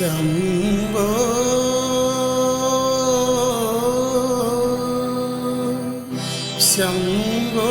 ಶಂಭೋ ಶಂಭೋ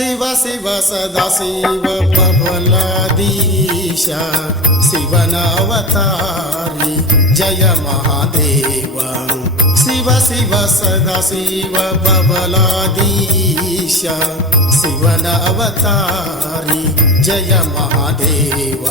ಶಿವ ಶಿವ ಸದಾ ಶಿವ ಬಬಲಾದೀಶ ಶಿವನ ಅವತಾರಿ ಜಯ ಮಹಾದೇವ ಶಿವ ಶಿವ ಸದಾ ಶಿವ ಬಬಲಾದೀಶ ಶಿವನ ಅವತಾರಿ ಜಯ ಮಹಾದೇವ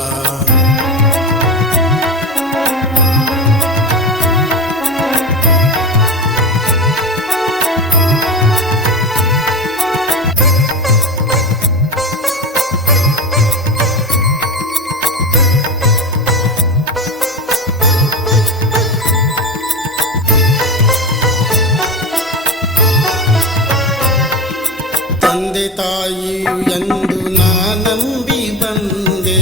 ತಂದೆ ತಾಯಿಯು ಎಂದು ನಂಬಿ ಬಂದೆ,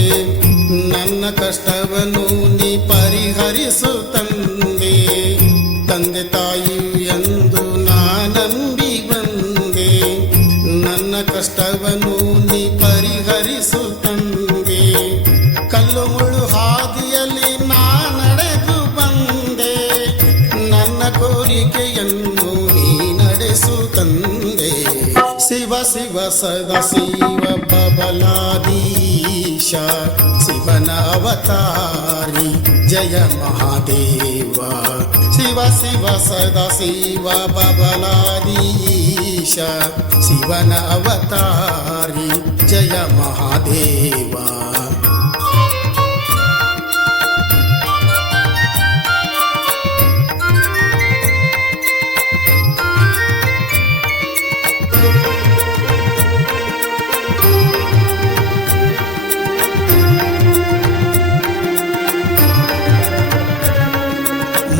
ನನ್ನ ಕಷ್ಟವನ್ನು ನೀ ಪರಿಹರಿಸು ತಂದೆ. ತಂದೆ ತಾಯಿಯು ಎಂದು ನಂಬಿ ಬಂದೆ, ನನ್ನ ಕಷ್ಟವನ್ನು ನೀ ಪರಿಹರಿಸು ತಂದೆ. ಕಲ್ಲು ಮುಳ್ಳು ಹಾದಿಯಲ್ಲಿ ನಡೆದು ಬಂದೆ, ನನ್ನ ಕೋರಿಕೆಯನ್ನು ನೀ ನಡೆಸು ತಂದೆ. ಶಿವ ಶಿವ ಸದಾ ಶಿವ ಬಬಲಾದೀಶ ಶಿವನ ಅವತಾರಿ ಜಯ ಮಹಾದೇವ. ಶಿವ ಶಿವ ಸದಾ ಶಿವ ಬಬಲಾದೀಶ ಶಿವನ ಅವತಾರಿ ಜಯ ಮಹಾದೇವ.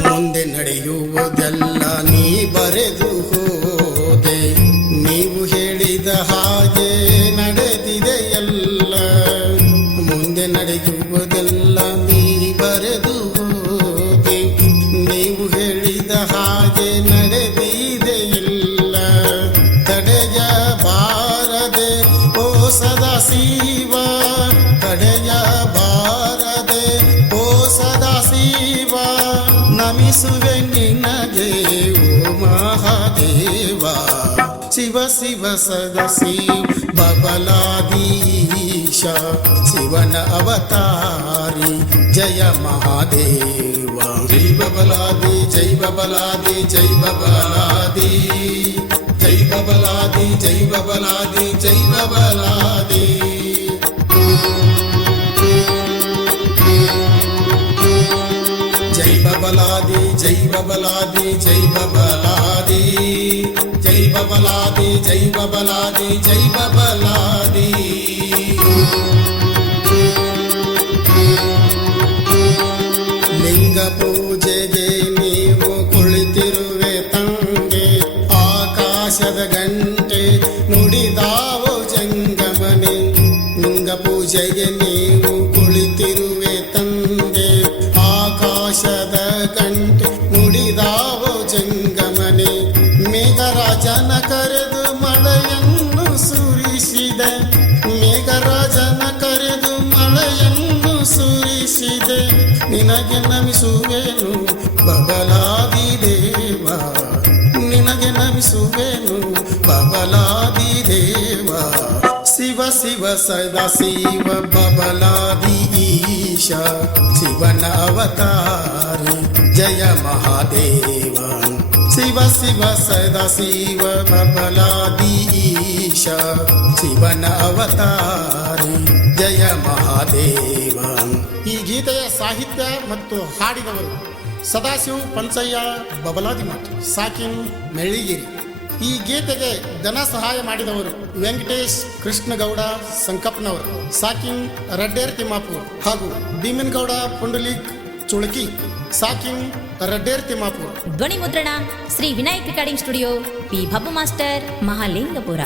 ಮುಂದೆ ನಡೆಯುವುದೆಲ್ಲ ನೀ ಬರೆದು ಹೋದೆ, ನೀವು ಹೇಳಿದ ಹಾಗೆ ನಡೆದಿದೆ ಎಲ್ಲ. ಮುಂದೆ ನಡೆಯುವುದೆಲ್ಲ ನೀ ಬರೆದು ಹೋದೆ, ನೀವು ಹೇಳಿದ ಹಾಗೆ ನಡೆದಿದೆ ಎಲ್ಲ. ತಡೆಯಬಾರದೆ ಓ ಸದಾ ಶಿವ, ತಡೆಯಬಾರದೆ ಓ ಸದಾ ಶಿವ. ನಮಿಸುವೆ ನಿನಗೆ ಓ ಮಹಾದೇವ. ಶಿವ ಶಿವ ಸದಾ ಶಿವ ಬಬಲಾದೀಶ ಶಿವನ ಅವತಾರಿ ಜಯ ಮಹಾದೇವ. ಜೈ ಬಬಲಾದಿ ಜೈ ಬಬಲಾದಿ ಜೈ ಬಬಲಾದಿ ಜೈ ಬಬಲಾದಿ ಜೈ ಬಬಲಾದಿ ಜೈ ಬಬಲಾದಿ. ಜೈ ಬಬಲಾದಿ ಜೈ ಬಬಲಾದಿ ಜೈ ಬಬಲಾದಿ ಜೈ ಬಬಲಾದಿ ಜೈ ಬಬಲಾದಿ ಜೈ ಬಬಲಾದಿ. ಲಿಂಗ ಪೂಜೆಗೆ ನೀವು ಕುಳಿತಿರುವೆ ತಂಗೆ, ಆಕಾಶದ ಗಂಟೆ ನುಡಿದಾವೋ ಜಂಗಮನೆ. ಲಿಂಗ ಪೂಜೆಗೆ ನೀವು ಕುಳಿತಿರುವೆ ತಂದೆ, ಆಕಾಶದ ಗಂಟೆ ನುಡಿದಾವೋ ಜಂಗಮನೆ. ಮೇಘರಾಜನ ಕರೆದು ಮಳೆಯನ್ನು ಸುರಿಸಿದೆ, ಮೇಘರಾಜನ ಕರೆದು ಮಳೆಯನ್ನು ಸುರಿಸಿದೆ. ನಿನಗೆ ನಮಿಸುವೆನು ಬಬಲಾದಿ ದೇವ, ನಿನಗೆ ನಮಿಸುವೆನು ಬಬಲಾದಿ ದೇವ. ಶಿವ ಶಿವ ಸದಾ ಶಿವ ಬಬಲಾದೀಶ ಶಿವನ ಅವತಾರಿ ಜಯ ಮಹಾದೇವ. ಶಿವ ಶಿವ ಸದಾ ಶಿವ ಬಬಲಾದೀಶ ಶಿವನ ಅವತಾರಿ ಜಯ ಮಹಾದೇವ. ಈ ಗೀತೆಯ ಸಾಹಿತ್ಯ ಮತ್ತು ಹಾಡಿದವರು ಸದಾಶಿವ ಪಂಚಯ್ಯ ಬಬಲಾದಿಮಠ, ಸಾಕಿನ್ ಮೆಳ್ಳಿಗಿರಿ. ಈ ಗೀತೆಗೆ ಧನ ಸಹಾಯ ಮಾಡಿದವರು ವೆಂಕಟೇಶ್ ಕೃಷ್ಣಗೌಡ ಸಂಕಪ್ಪನವರು, ಸಾಕಿನ್ ರೆಡ್ಡೇರ್ ತಿಮ್ಮಾಪುರ್ ಹಾಗೂ ಭೀಮನಗೌಡ ಪುಂಡಲಿಕ್ ಚುಳಕಿ, ಸಾಕಿನ್ ರಡ್ಡೇರ್ ತಿಮ್ಮಾಪುರ. ಧ್ವನಿ ಮುದ್ರಣ Shri Vinayak recording studio, P Bhabbu master, Mahalingapura.